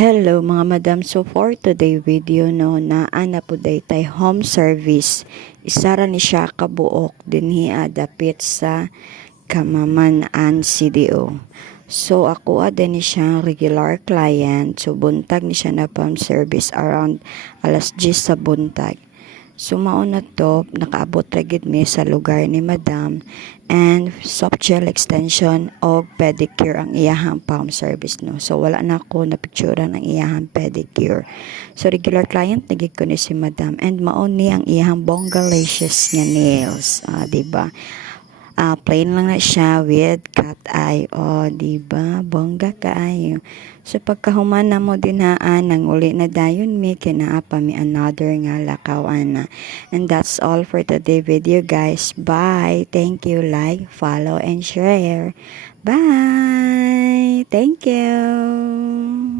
Hello mga madam, so for today video no na ana po tay home service isara ni siya kabuok dinhi dapit sa Kamaman-an CDO. So ako din ni siya regular client, so buntag ni siya na home service around alas 10 sa buntag. So mauna to, nakaabot ra gid mi sa lugar ni Madam and soft gel extension o pedicure ang iyahang palm service no. So wala na ako na picturean ang iyahang pedicure. So regular client nagig ko ni si Madam and mauni ang iyahang bongalicious nga nails, di ba? Plain lang na siya with cat eye. O, diba? Bongga kaayo. So, pagkahuman na mo dinhaan, nang uli na dayon mi, kinaapa mi another nga lakawan na. And that's all for today video, guys. Bye! Thank you. Like, follow, and share. Bye! Thank you!